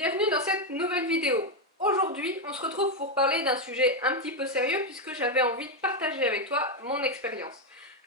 Bienvenue dans cette nouvelle vidéo. Aujourd'hui, on se retrouve pour parler d'un sujet un petit peu sérieux puisque j'avais envie de partager avec toi mon expérience.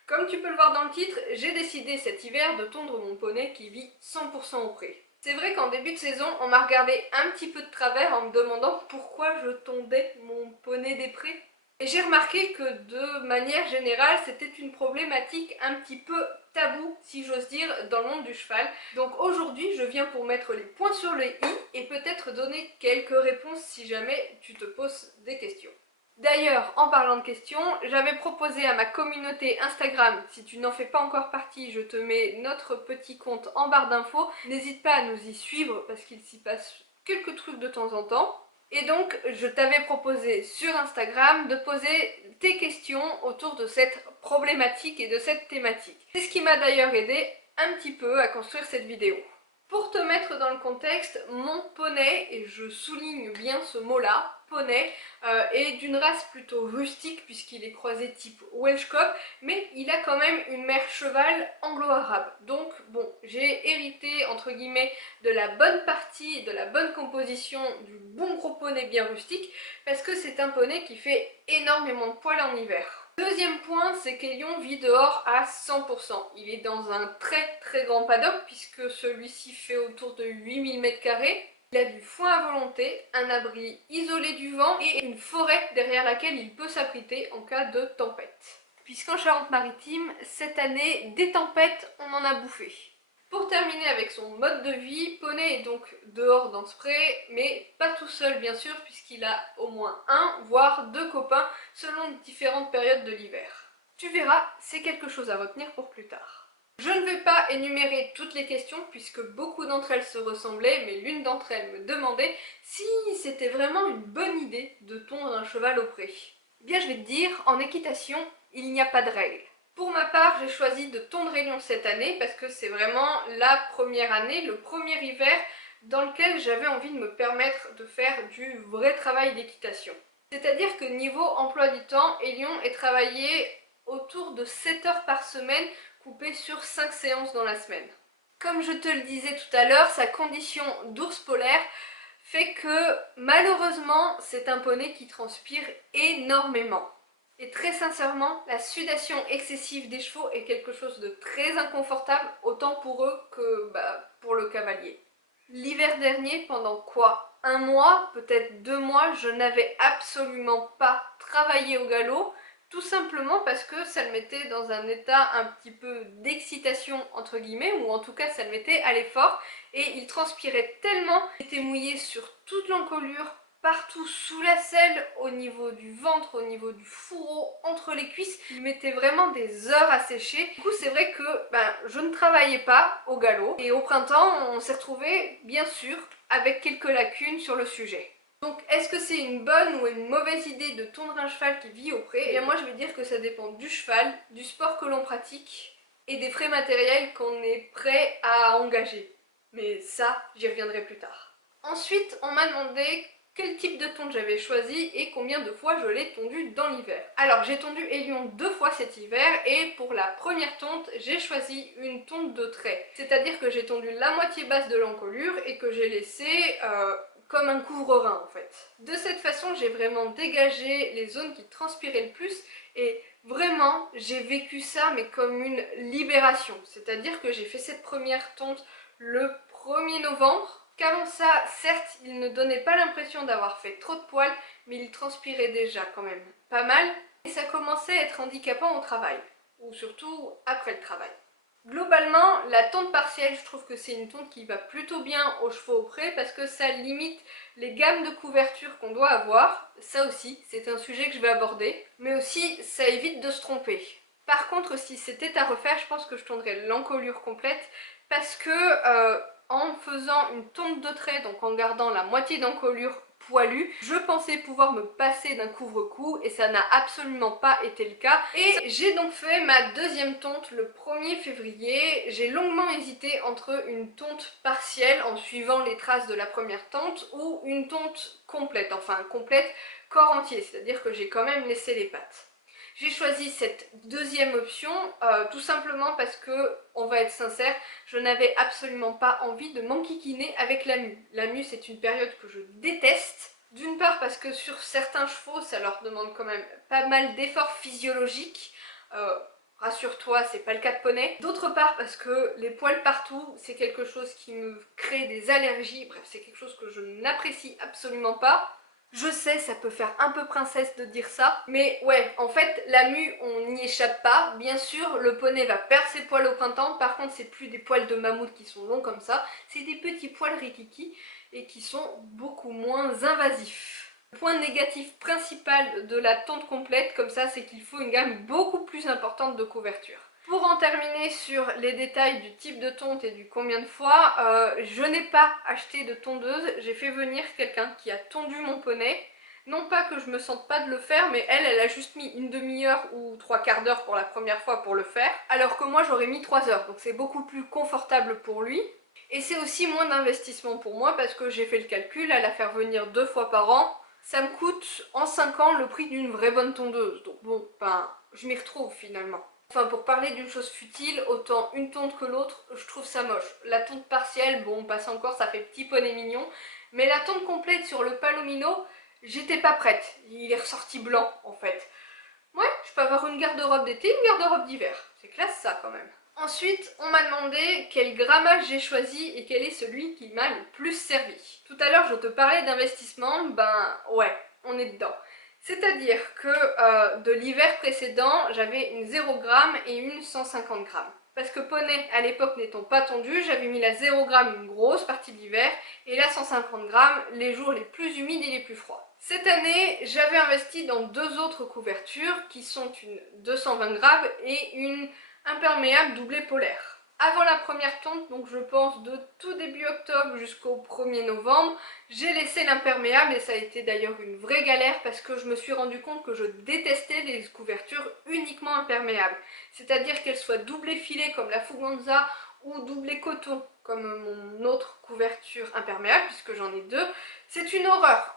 Comme tu peux le voir dans le titre, j'ai décidé cet hiver de tondre mon poney qui vit 100% au pré. C'est vrai qu'en début de saison, on m'a regardé un petit peu de travers en me demandant pourquoi je tondais mon poney des prés. Et j'ai remarqué que de manière générale, c'était une problématique un petit peu tabou, si j'ose dire, dans le monde du cheval. Donc aujourd'hui, je viens pour mettre les points sur les i et peut-être donner quelques réponses si jamais tu te poses des questions. D'ailleurs, en parlant de questions, j'avais proposé à ma communauté Instagram, si tu n'en fais pas encore partie, je te mets notre petit compte en barre d'infos. N'hésite pas à nous y suivre parce qu'il s'y passe quelques trucs de temps en temps. Et donc, je t'avais proposé sur Instagram de poser tes questions autour de cette problématique et de cette thématique. C'est ce qui m'a d'ailleurs aidé un petit peu à construire cette vidéo. Pour te mettre dans le contexte, mon poney, et je souligne bien ce mot-là, poney, est d'une race plutôt rustique puisqu'il est croisé type Welsh Cob, mais il a quand même une mère cheval anglo-arabe. Donc bon, j'ai hérité entre guillemets de la bonne partie, de la bonne composition du bon gros poney bien rustique, parce que c'est un poney qui fait énormément de poils en hiver. Deuxième point, c'est qu'Elion vit dehors à 100%. Il est dans un très grand paddock puisque celui-ci fait autour de 8000 m². Il a du foin à volonté, un abri isolé du vent et une forêt derrière laquelle il peut s'abriter en cas de tempête. Puisqu'en Charente-Maritime, cette année, des tempêtes, on en a bouffé. Pour terminer avec son mode de vie, Poney est donc dehors dans ce pré, mais pas tout seul bien sûr, puisqu'il a au moins un, voire deux copains, selon différentes périodes de l'hiver. Tu verras, c'est quelque chose à retenir pour plus tard. Je ne vais pas énumérer toutes les questions, puisque beaucoup d'entre elles se ressemblaient, mais l'une d'entre elles me demandait si c'était vraiment une bonne idée de tondre un cheval au pré. Eh bien je vais te dire, en équitation, il n'y a pas de règle. Pour ma part, j'ai choisi de tondre Elion cette année parce que c'est vraiment la première année, le premier hiver dans lequel j'avais envie de me permettre de faire du vrai travail d'équitation. C'est-à-dire que niveau emploi du temps, Elion est travaillé autour de 7 heures par semaine, coupées sur 5 séances dans la semaine. Comme je te le disais tout à l'heure, sa condition d'ours polaire fait que malheureusement, c'est un poney qui transpire énormément. Et très sincèrement, la sudation excessive des chevaux est quelque chose de très inconfortable, autant pour eux que pour le cavalier. L'hiver dernier, pendant quoi? Un mois, peut-être 2 mois, je n'avais absolument pas travaillé au galop, tout simplement parce que ça le mettait dans un état un petit peu d'excitation, entre guillemets, ou en tout cas ça le mettait à l'effort, et il transpirait tellement, il était mouillé sur toute l'encolure, partout sous la selle, au niveau du ventre, au niveau du fourreau, entre les cuisses. Il mettait vraiment des heures à sécher. Du coup, c'est vrai que je ne travaillais pas au galop. Et au printemps, on s'est retrouvé, bien sûr, avec quelques lacunes sur le sujet. Donc, est-ce que c'est une bonne ou une mauvaise idée de tondre un cheval qui vit au pré? Eh bien, moi, je vais dire que ça dépend du cheval, du sport que l'on pratique et des frais matériels qu'on est prêt à engager. Mais ça, j'y reviendrai plus tard. Ensuite, on m'a demandé quel type de tonte j'avais choisi et combien de fois je l'ai tondu dans l'hiver. Alors j'ai tondu Elion 2 fois cet hiver et pour la première tonte j'ai choisi une tonte de trait. C'est-à-dire que j'ai tondu la moitié basse de l'encolure et que j'ai laissé comme un couvre-rein en fait. De cette façon j'ai vraiment dégagé les zones qui transpiraient le plus et vraiment j'ai vécu ça mais comme une libération. C'est-à-dire que j'ai fait cette première tonte le 1er novembre. Qu'avant ça, certes, il ne donnait pas l'impression d'avoir fait trop de poils, mais il transpirait déjà quand même pas mal. Et ça commençait à être handicapant au travail, ou surtout après le travail. Globalement, la tonte partielle, je trouve que c'est une tonte qui va plutôt bien aux chevaux au pré parce que ça limite les gammes de couverture qu'on doit avoir. Ça aussi, c'est un sujet que je vais aborder. Mais aussi, ça évite de se tromper. Par contre, si c'était à refaire, je pense que je tondrais l'encolure complète parce que en faisant une tonte de trait, donc en gardant la moitié d'encolure poilue, je pensais pouvoir me passer d'un couvre-cou et ça n'a absolument pas été le cas. Et j'ai donc fait ma deuxième tonte le 1er février. J'ai longuement hésité entre une tonte partielle en suivant les traces de la première tonte ou une tonte complète, enfin complète corps entier, c'est-à-dire que j'ai quand même laissé les pattes. J'ai choisi cette deuxième option tout simplement parce que, on va être sincère, je n'avais absolument pas envie de m'enquiquiner avec la mue. La mue, c'est une période que je déteste. D'une part parce que sur certains chevaux, ça leur demande quand même pas mal d'efforts physiologiques. Rassure-toi, c'est pas le cas de poney. D'autre part parce que les poils partout, c'est quelque chose qui me crée des allergies. Bref, c'est quelque chose que je n'apprécie absolument pas. Je sais, ça peut faire un peu princesse de dire ça, mais ouais, en fait, la mue, on n'y échappe pas. Bien sûr, le poney va perdre ses poils au printemps, par contre, c'est plus des poils de mammouth qui sont longs comme ça, c'est des petits poils rikiki et qui sont beaucoup moins invasifs. Le point négatif principal de la tonte complète, comme ça, c'est qu'il faut une gamme beaucoup plus importante de couverture. Pour en terminer sur les détails du type de tonte et du combien de fois, je n'ai pas acheté de tondeuse, j'ai fait venir quelqu'un qui a tondu mon poney. Non pas que je me sente pas de le faire, mais elle a juste mis une demi-heure ou 3/4 d'heure pour la première fois pour le faire, alors que moi j'aurais mis 3 heures, donc c'est beaucoup plus confortable pour lui. Et c'est aussi moins d'investissement pour moi parce que j'ai fait le calcul, à la faire venir 2 fois par an, ça me coûte en 5 ans le prix d'une vraie bonne tondeuse. Donc bon, ben, je m'y retrouve finalement. Enfin, pour parler d'une chose futile, autant une tonte que l'autre, je trouve ça moche. La tonte partielle, bon, passe encore, ça fait petit poney mignon. Mais la tonte complète sur le palomino, j'étais pas prête. Il est ressorti blanc, en fait. Ouais, je peux avoir une garde-robe d'été, une garde-robe d'hiver. C'est classe ça, quand même. Ensuite, on m'a demandé quel grammage j'ai choisi et quel est celui qui m'a le plus servi. Tout à l'heure, je te parlais d'investissement, ben ouais, on est dedans. C'est-à-dire que de l'hiver précédent, j'avais une 0 g et une 150 g. Parce que poney, à l'époque n'étant pas tondu, j'avais mis la 0 g une grosse partie de l'hiver et la 150 g les jours les plus humides et les plus froids. Cette année, j'avais investi dans 2 autres couvertures qui sont une 220 g et une imperméable doublé polaire. Avant la première tonte, donc je pense de tout début octobre jusqu'au 1er novembre, j'ai laissé l'imperméable et ça a été d'ailleurs une vraie galère parce que je me suis rendu compte que je détestais les couvertures uniquement imperméables. C'est-à-dire qu'elles soient doublées filet comme la Fuganza ou doublées coton comme mon autre couverture imperméable, puisque j'en ai 2, c'est une horreur.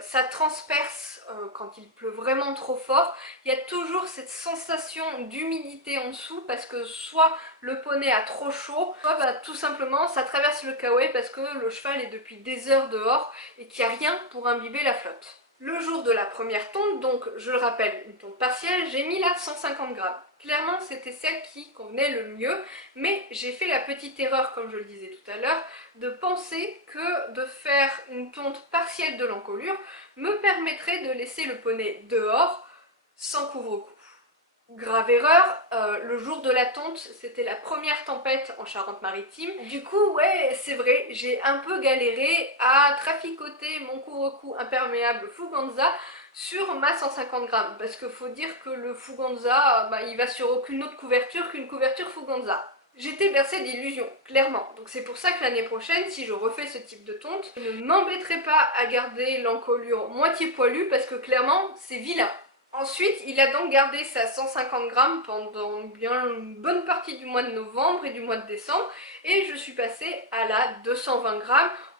Ça transperce quand il pleut vraiment trop fort. Il y a toujours cette sensation d'humidité en dessous parce que soit le poney a trop chaud, soit bah, tout simplement ça traverse le kawaii parce que le cheval est depuis des heures dehors et qu'il n'y a rien pour imbiber la flotte. Le jour de la première tonte, donc je le rappelle, une tonte partielle, j'ai mis la 150 g. Clairement c'était celle qui convenait le mieux, mais j'ai fait la petite erreur, comme je le disais tout à l'heure, de penser que de faire une tonte partielle de l'encolure me permettrait de laisser le poney dehors sans couvre-cou. Grave erreur, le jour de la tonte, c'était la première tempête en Charente-Maritime. Du coup, ouais, c'est vrai, j'ai un peu galéré à traficoter mon couvre-cou imperméable Fuganza sur ma 150 g. Parce qu'il faut dire que le Fuganza, bah, il va sur aucune autre couverture qu'une couverture Fuganza. J'étais bercée d'illusions, clairement. Donc c'est pour ça que l'année prochaine, si je refais ce type de tonte, je ne m'embêterai pas à garder l'encolure moitié poilue parce que clairement, c'est vilain. Ensuite, il a donc gardé sa 150 g pendant bien une bonne partie du mois de novembre et du mois de décembre et je suis passée à la 220 g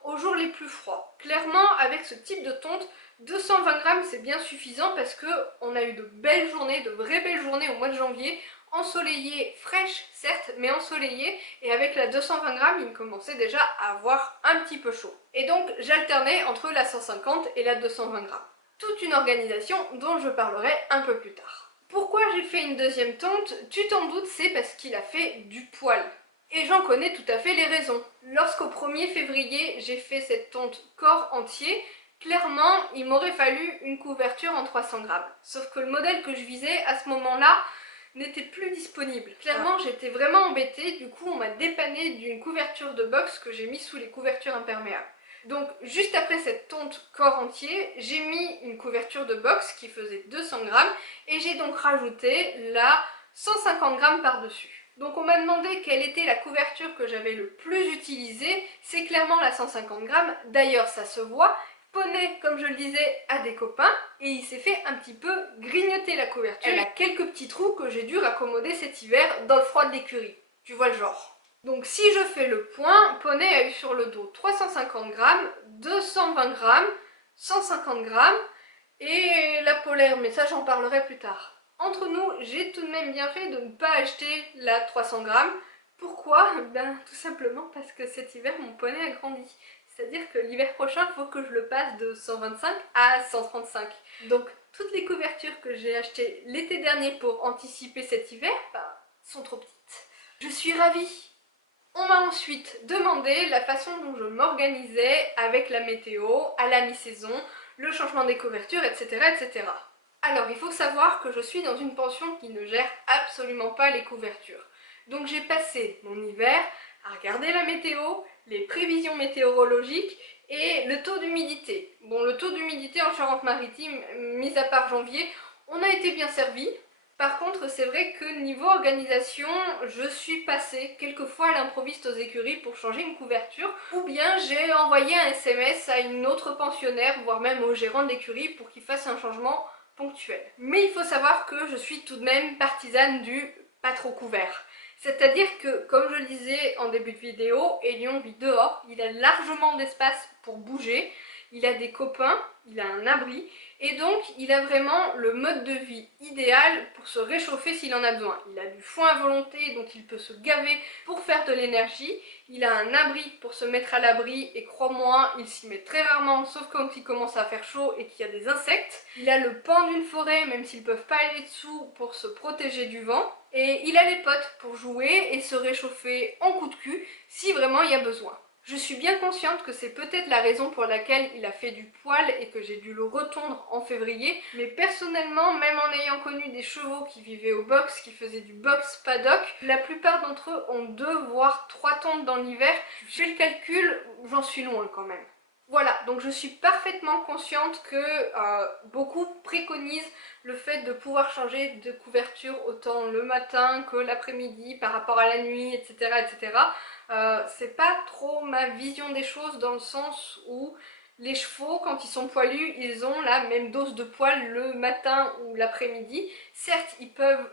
aux jours les plus froids. Clairement, avec ce type de tonte, 220 g c'est bien suffisant parce qu'on a eu de belles journées, de vraies belles journées au mois de janvier, ensoleillées, fraîches certes, mais ensoleillées, et avec la 220 g il commençait déjà à avoir un petit peu chaud. Et donc j'alternais entre la 150 et la 220 g. Toute une organisation dont je parlerai un peu plus tard. Pourquoi j'ai fait une deuxième tonte? Tu t'en doutes, c'est parce qu'il a fait du poil. Et j'en connais tout à fait les raisons. Lorsqu'au 1er février, j'ai fait cette tonte corps entier, clairement, il m'aurait fallu une couverture en 300 g. Sauf que le modèle que je visais à ce moment-là n'était plus disponible. Clairement, j'étais vraiment embêtée, du coup on m'a dépanné d'une couverture de box que j'ai mis sous les couvertures imperméables. Donc juste après cette tonte corps entier, j'ai mis une couverture de box qui faisait 200 g et j'ai donc rajouté la 150 g par-dessus. Donc on m'a demandé quelle était la couverture que j'avais le plus utilisée, c'est clairement la 150 g, d'ailleurs ça se voit. Poney, comme je le disais, a des copains et il s'est fait un petit peu grignoter la couverture. Elle a quelques petits trous que j'ai dû raccommoder cet hiver dans le froid de l'écurie. Tu vois le genre. Donc si je fais le point, Poney a eu sur le dos 350 g, 220 g, 150 g et la polaire, mais ça j'en parlerai plus tard. Entre nous, j'ai tout de même bien fait de ne pas acheter la 300 grammes. Pourquoi? Ben tout simplement parce que cet hiver mon poney a grandi. C'est-à-dire que l'hiver prochain, il faut que je le passe de 125 à 135. Donc toutes les couvertures que j'ai achetées l'été dernier pour anticiper cet hiver, ben, sont trop petites. Je suis ravie. On m'a ensuite demandé la façon dont je m'organisais avec la météo, à la mi-saison, le changement des couvertures, etc., etc. Alors, il faut savoir que je suis dans une pension qui ne gère absolument pas les couvertures. Donc j'ai passé mon hiver à regarder la météo, les prévisions météorologiques et le taux d'humidité. Bon, le taux d'humidité en Charente-Maritime, mis à part janvier, on a été bien servi. Par contre, c'est vrai que niveau organisation, je suis passée quelquefois à l'improviste aux écuries pour changer une couverture, ou bien j'ai envoyé un SMS à une autre pensionnaire, voire même au gérant de l'écurie pour qu'il fasse un changement ponctuel. Mais il faut savoir que je suis tout de même partisane du pas trop couvert. C'est-à-dire que, comme je le disais en début de vidéo, Elion vit dehors, il a largement d'espace pour bouger, il a des copains, il a un abri, et donc il a vraiment le mode de vie idéal pour se réchauffer s'il en a besoin. Il a du foin à volonté, donc il peut se gaver pour faire de l'énergie, il a un abri pour se mettre à l'abri, et crois-moi, il s'y met très rarement, sauf quand il commence à faire chaud et qu'il y a des insectes. Il a le pan d'une forêt, même s'ils peuvent pas aller dessous, pour se protéger du vent. Et il a les potes pour jouer et se réchauffer en coup de cul, si vraiment il y a besoin. Je suis bien consciente que c'est peut-être la raison pour laquelle il a fait du poil et que j'ai dû le retondre en février, mais personnellement, même en ayant connu des chevaux qui vivaient au box, qui faisaient du box paddock, la plupart d'entre eux ont 2 voire 3 tondes dans l'hiver. Je fais le calcul, j'en suis loin quand même. Voilà, donc je suis parfaitement consciente que beaucoup préconisent le fait de pouvoir changer de couverture autant le matin que l'après-midi par rapport à la nuit, etc. etc. C'est pas trop ma vision des choses dans le sens où les chevaux, quand ils sont poilus, ils ont la même dose de poil le matin ou l'après-midi. Certes, ils peuvent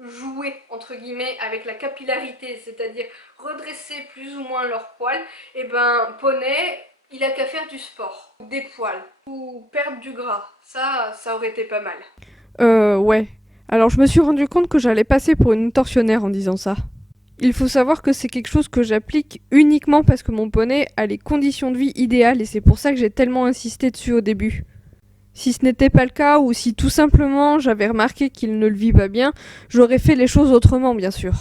jouer, entre guillemets, avec la capillarité, c'est-à-dire redresser plus ou moins leur poil. Et ben, poney, il a qu'à faire du sport, ou des poils, ou perdre du gras. Ça aurait été pas mal. Ouais. Alors je me suis rendu compte que j'allais passer pour une tortionnaire en disant ça. Il faut savoir que c'est quelque chose que j'applique uniquement parce que mon poney a les conditions de vie idéales et c'est pour ça que j'ai tellement insisté dessus au début. Si ce n'était pas le cas ou si tout simplement j'avais remarqué qu'il ne le vit pas bien, j'aurais fait les choses autrement bien sûr.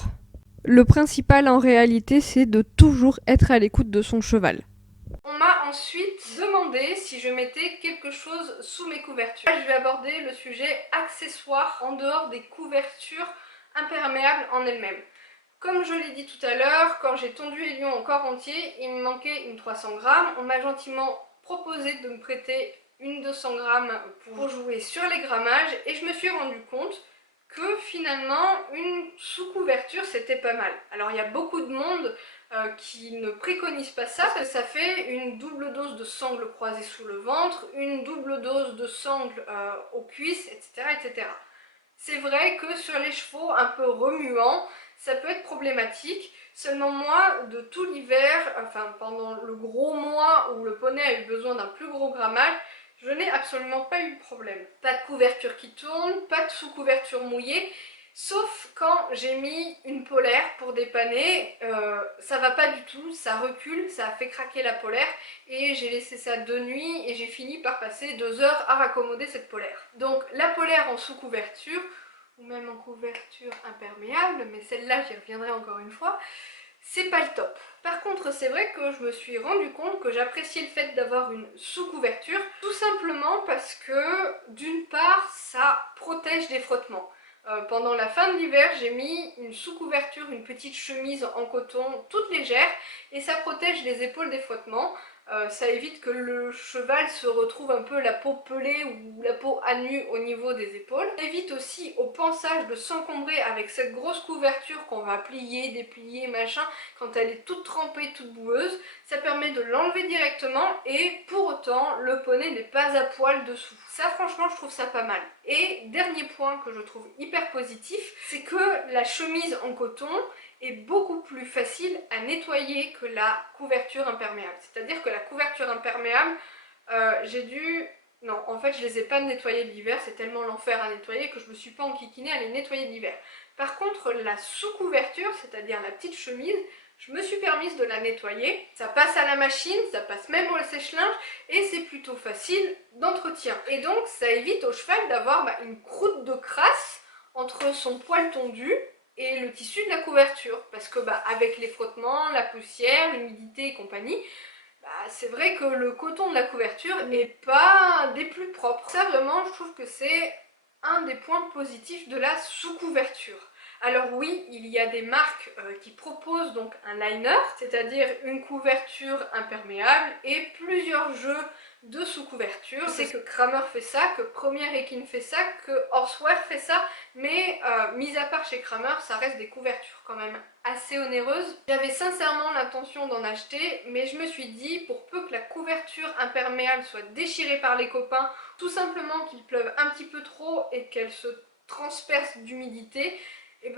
Le principal en réalité c'est de toujours être à l'écoute de son cheval. On m'a ensuite demandé si je mettais quelque chose sous mes couvertures. Là, je vais aborder le sujet accessoire en dehors des couvertures imperméables en elles-mêmes. Comme je l'ai dit tout à l'heure, quand j'ai tondu Elion en corps entier, il me manquait une 300 grammes. On m'a gentiment proposé de me prêter une 200 grammes pour jouer sur les grammages et je me suis rendu compte que finalement une sous-couverture c'était pas mal. Alors il y a beaucoup de monde qui ne préconise pas ça, parce que ça fait une double dose de sangle croisée sous le ventre, une double dose de sangle aux cuisses, etc. etc. C'est vrai que sur les chevaux un peu remuants, ça peut être problématique. Seulement moi, de tout l'hiver, enfin pendant le gros mois où le poney a eu besoin d'un plus gros grammage, je n'ai absolument pas eu de problème. Pas de couverture qui tourne, pas de sous-couverture mouillée, sauf quand j'ai mis une polaire pour dépanner, ça va pas du tout, ça recule, ça a fait craquer la polaire et j'ai laissé ça 2 nuits et j'ai fini par passer 2 heures à raccommoder cette polaire. Donc la polaire en sous-couverture, ou même en couverture imperméable, mais celle-là j'y reviendrai encore une fois, c'est pas le top. Par contre, c'est vrai que je me suis rendu compte que j'appréciais le fait d'avoir une sous-couverture, tout simplement parce que, d'une part, ça protège des frottements. Pendant la fin de l'hiver, j'ai mis une sous-couverture, une petite chemise en coton toute légère, et ça protège les épaules des frottements. Ça évite que le cheval se retrouve un peu la peau pelée ou la peau à nu au niveau des épaules. Ça évite aussi au pansage de s'encombrer avec cette grosse couverture qu'on va plier, déplier, machin, quand elle est toute trempée, toute boueuse. Ça permet de l'enlever directement et pour autant, le poney n'est pas à poil dessous. Ça, franchement, je trouve ça pas mal. Et dernier point que je trouve hyper positif, c'est que la chemise en coton est beaucoup plus facile à nettoyer que la couverture imperméable. C'est-à-dire que la couverture imperméable, j'ai dû Non, en fait, je les ai pas nettoyés l'hiver, c'est tellement l'enfer à nettoyer que je me suis pas enquiquinée à les nettoyer l'hiver. Par contre, la sous-couverture, c'est-à-dire la petite chemise, je me suis permise de la nettoyer. Ça passe à la machine, ça passe même au sèche-linge et c'est plutôt facile d'entretien. Et donc, ça évite au cheval d'avoir une croûte de crasse entre son poil tondu et le tissu de la couverture. Parce que avec les frottements, la poussière, l'humidité et compagnie, c'est vrai que le coton de la couverture n'est pas des plus propres. Ça vraiment, je trouve que c'est un des points positifs de la sous-couverture. Alors oui, il y a des marques qui proposent donc un liner, c'est-à-dire une couverture imperméable et plusieurs jeux de sous-couverture. Je sais que Kramer fait ça, que Premier Equine fait ça, que Horseware fait ça, mais mis à part chez Kramer, ça reste des couvertures quand même assez onéreuses. J'avais sincèrement l'intention d'en acheter, mais je me suis dit, pour peu que la couverture imperméable soit déchirée par les copains, tout simplement qu'il pleuve un petit peu trop et qu'elle se transperce d'humidité, et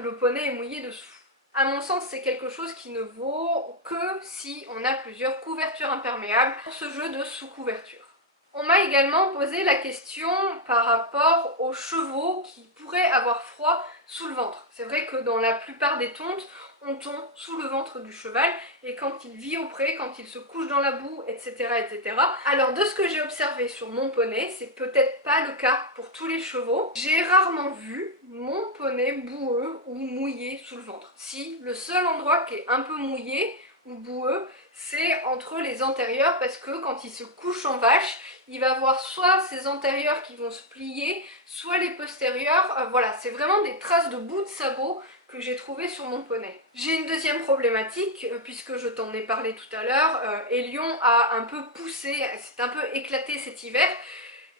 le poney est mouillé dessous. À mon sens, c'est quelque chose qui ne vaut que si on a plusieurs couvertures imperméables pour ce jeu de sous-couverture. On m'a également posé la question par rapport aux chevaux qui pourraient avoir froid sous le ventre. C'est vrai que dans la plupart des tontes, on tond sous le ventre du cheval et quand il vit au pré, quand il se couche dans la boue, etc. etc. Alors de ce que j'ai observé sur mon poney, c'est peut-être pas le cas pour tous les chevaux. J'ai rarement vu mon poney boueux ou mouillé sous le ventre. Si, le seul endroit qui est un peu mouillé ou boueux, c'est entre les antérieurs parce que quand il se couche en vache, il va avoir soit ses antérieurs qui vont se plier, soit les postérieurs. Voilà, c'est vraiment des traces de bout de sabot que j'ai trouvé sur mon poney. J'ai une deuxième problématique, puisque je t'en ai parlé tout à l'heure, Elion a un peu poussé, c'est un peu éclaté cet hiver,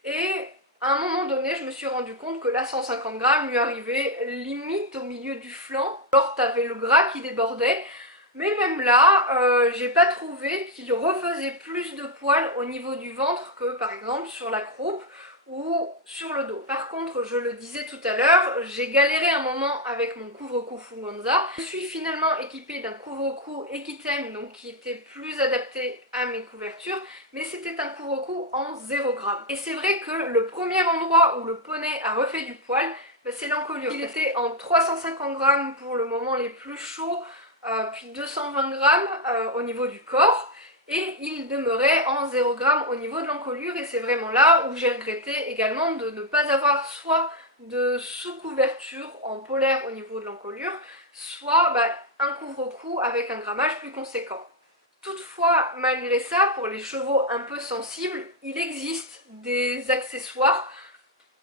et à un moment donné, je me suis rendu compte que la 150 grammes lui arrivait limite au milieu du flanc. Alors t'avais le gras qui débordait, mais même là, j'ai pas trouvé qu'il refaisait plus de poils au niveau du ventre que par exemple sur la croupe ou sur le dos. Par contre, je le disais tout à l'heure, j'ai galéré un moment avec mon couvre-cou Fuganza. Je suis finalement équipée d'un couvre-cou Equitem, donc qui était plus adapté à mes couvertures, mais c'était un couvre-cou en 0 g. Et c'est vrai que le premier endroit où le poney a refait du poil, c'est l'encolure. Il était en 350 grammes pour le moment les plus chauds, puis 220 grammes au niveau du corps, et il demeurait en 0 g au niveau de l'encolure, et c'est vraiment là où j'ai regretté également de ne pas avoir soit de sous-couverture en polaire au niveau de l'encolure, soit un couvre-cou avec un grammage plus conséquent. Toutefois, malgré ça, pour les chevaux un peu sensibles, il existe des accessoires,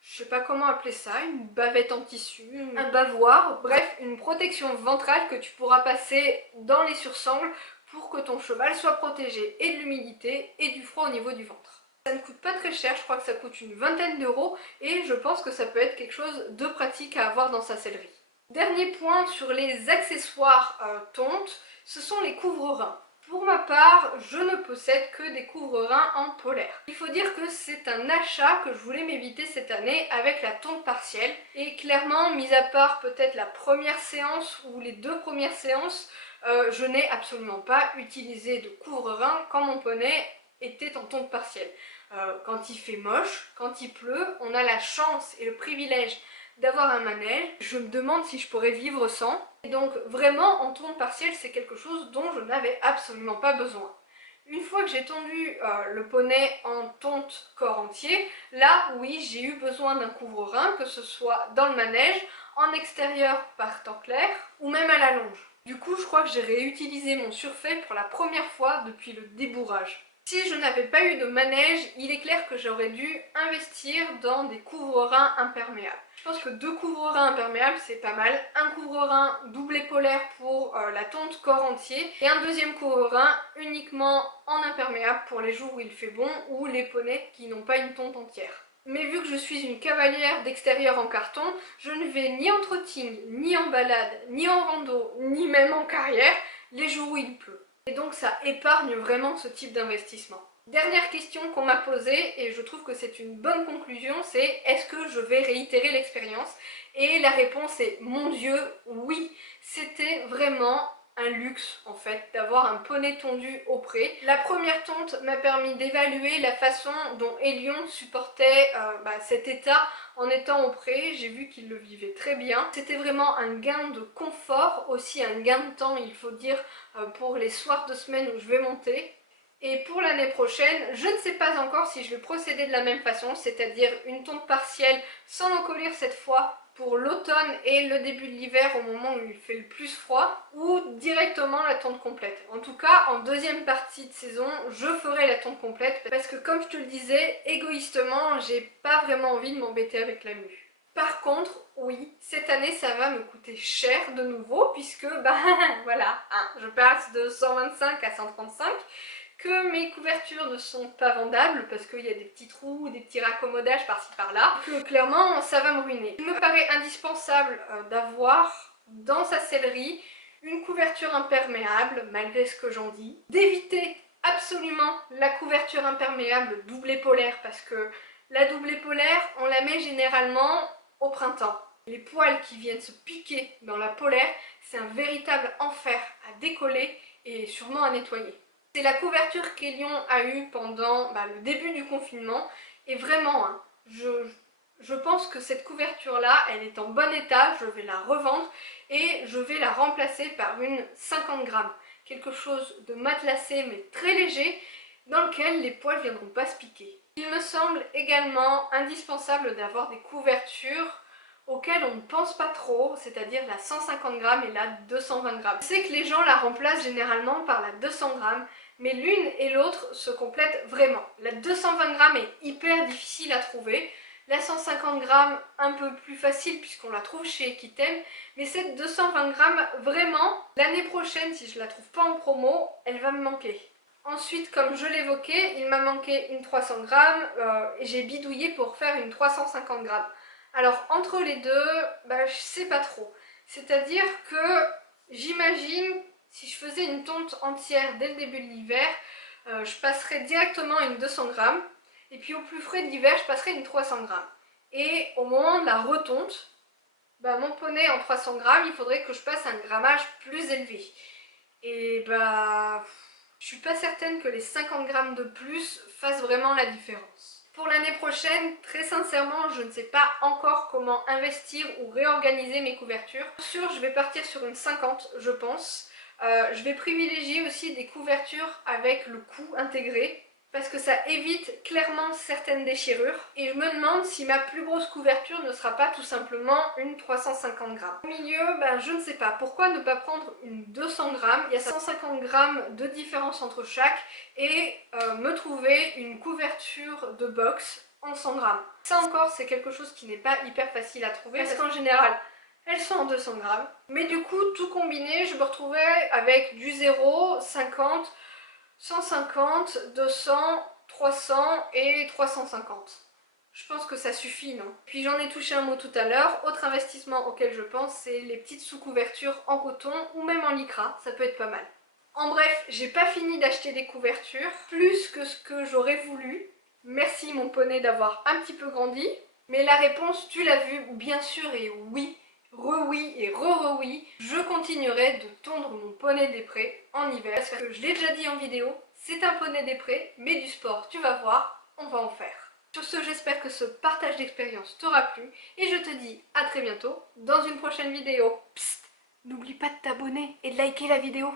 je sais pas comment appeler ça, une bavette en tissu, un bavoir, bref, une protection ventrale que tu pourras passer dans les sursangles pour que ton cheval soit protégé et de l'humidité et du froid au niveau du ventre. Ça ne coûte pas très cher, je crois que ça coûte une vingtaine d'euros et je pense que ça peut être quelque chose de pratique à avoir dans sa sellerie. Dernier point sur les accessoires tontes, ce sont les couvre-reins. Pour ma part, je ne possède que des couvre-reins en polaire. Il faut dire que c'est un achat que je voulais m'éviter cette année avec la tonte partielle. Et clairement, mis à part peut-être la première séance ou les 2 premières séances, je n'ai absolument pas utilisé de couvre-reins quand mon poney était en tonte partielle. Quand il fait moche, quand il pleut, on a la chance et le privilège d'avoir un manège. Je me demande si je pourrais vivre sans. Et donc vraiment en tonte partielle, c'est quelque chose dont je n'avais absolument pas besoin. Une fois que j'ai tondu le poney en tonte corps entier, là oui j'ai eu besoin d'un couvre-rein, que ce soit dans le manège, en extérieur par temps clair ou même à la longe. Du coup je crois que j'ai réutilisé mon surfait pour la première fois depuis le débourrage. Si je n'avais pas eu de manège, il est clair que j'aurais dû investir dans des couvre-reins imperméables. Je pense que 2 couvre-reins imperméables c'est pas mal. Un couvre-rein doublé polaire pour la tonte corps entier et un deuxième couvre-rein uniquement en imperméable pour les jours où il fait bon ou les poneys qui n'ont pas une tonte entière. Mais vu que je suis une cavalière d'extérieur en carton, je ne vais ni en trotting, ni en balade, ni en rando, ni même en carrière les jours où il pleut. Et donc ça épargne vraiment ce type d'investissement. Dernière question qu'on m'a posée, et je trouve que c'est une bonne conclusion, c'est est-ce que je vais réitérer l'expérience? Et la réponse est mon Dieu, oui. C'était vraiment un luxe en fait d'avoir un poney tondu au pré. La première tonte m'a permis d'évaluer la façon dont Elion supportait cet état en étant au pré. J'ai vu qu'il le vivait très bien. C'était vraiment un gain de confort, aussi un gain de temps, il faut dire, pour les soirs de semaine où je vais monter. Et pour l'année prochaine, je ne sais pas encore si je vais procéder de la même façon, c'est-à-dire une tonte partielle sans encolure cette fois pour l'automne et le début de l'hiver au moment où il fait le plus froid, ou directement la tonte complète. En tout cas, en deuxième partie de saison, je ferai la tonte complète parce que comme je te le disais, égoïstement, j'ai pas vraiment envie de m'embêter avec la mue. Par contre, oui, cette année ça va me coûter cher de nouveau puisque, voilà, hein, je passe de 125 à 135, que mes couvertures ne sont pas vendables parce qu'il y a des petits trous, des petits raccommodages par-ci par-là, que clairement ça va me ruiner. Il me paraît indispensable d'avoir dans sa sellerie une couverture imperméable, malgré ce que j'en dis, d'éviter absolument la couverture imperméable doublée polaire parce que la doublée polaire, on la met généralement au printemps. Les poils qui viennent se piquer dans la polaire, c'est un véritable enfer à décoller et sûrement à nettoyer. C'est la couverture qu'Elion a eue pendant le début du confinement et vraiment, hein, je pense que cette couverture-là, elle est en bon état, je vais la revendre et je vais la remplacer par une 50 grammes. Quelque chose de matelassé mais très léger dans lequel les poils ne viendront pas se piquer. Il me semble également indispensable d'avoir des couvertures auxquelles on ne pense pas trop, c'est-à-dire la 150 grammes et la 220 grammes. Je sais que les gens la remplacent généralement par la 200 grammes, mais l'une et l'autre se complètent vraiment. La 220 grammes est hyper difficile à trouver, la 150 grammes un peu plus facile puisqu'on la trouve chez Equitem, mais cette 220 grammes, vraiment, l'année prochaine, si je la trouve pas en promo, elle va me manquer. Ensuite, comme je l'évoquais, il m'a manqué une 300 grammes et j'ai bidouillé pour faire une 350 grammes. Alors, entre les deux, je sais pas trop. C'est-à-dire que j'imagine, si je faisais une tonte entière dès le début de l'hiver, je passerais directement à une 200 grammes. Et puis au plus frais de l'hiver, je passerai une 300 grammes. Et au moment de la retonte, mon poney en 300 grammes, il faudrait que je passe à un grammage plus élevé. Et je suis pas certaine que les 50 grammes de plus fassent vraiment la différence. Pour l'année prochaine, très sincèrement, je ne sais pas encore comment investir ou réorganiser mes couvertures. Bien sûr, je vais partir sur une 50, je pense. Je vais privilégier aussi des couvertures avec le cou intégré parce que ça évite clairement certaines déchirures. Et je me demande si ma plus grosse couverture ne sera pas tout simplement une 350 grammes. Au milieu, je ne sais pas. Pourquoi ne pas prendre une 200 grammes? Il y a 150 grammes de différence entre chaque et me trouver une couverture de box en 100 grammes. Ça encore, c'est quelque chose qui n'est pas hyper facile à trouver parce qu'en général, elles sont en 200 grammes. Mais du coup, tout combiné, je me retrouvais avec du 0, 50, 150, 200, 300 et 350. Je pense que ça suffit, non? Puis j'en ai touché un mot tout à l'heure. Autre investissement auquel je pense, c'est les petites sous-couvertures en coton ou même en lycra. Ça peut être pas mal. En bref, j'ai pas fini d'acheter des couvertures, plus que ce que j'aurais voulu. Merci mon poney d'avoir un petit peu grandi. Mais la réponse, tu l'as vu, bien sûr, est oui. Re-oui et re-oui, je continuerai de tondre mon poney des prés en hiver. Parce que je l'ai déjà dit en vidéo, c'est un poney des prés, mais du sport, tu vas voir, on va en faire. Sur ce, j'espère que ce partage d'expérience t'aura plu et je te dis à très bientôt dans une prochaine vidéo. Psst, n'oublie pas de t'abonner et de liker la vidéo.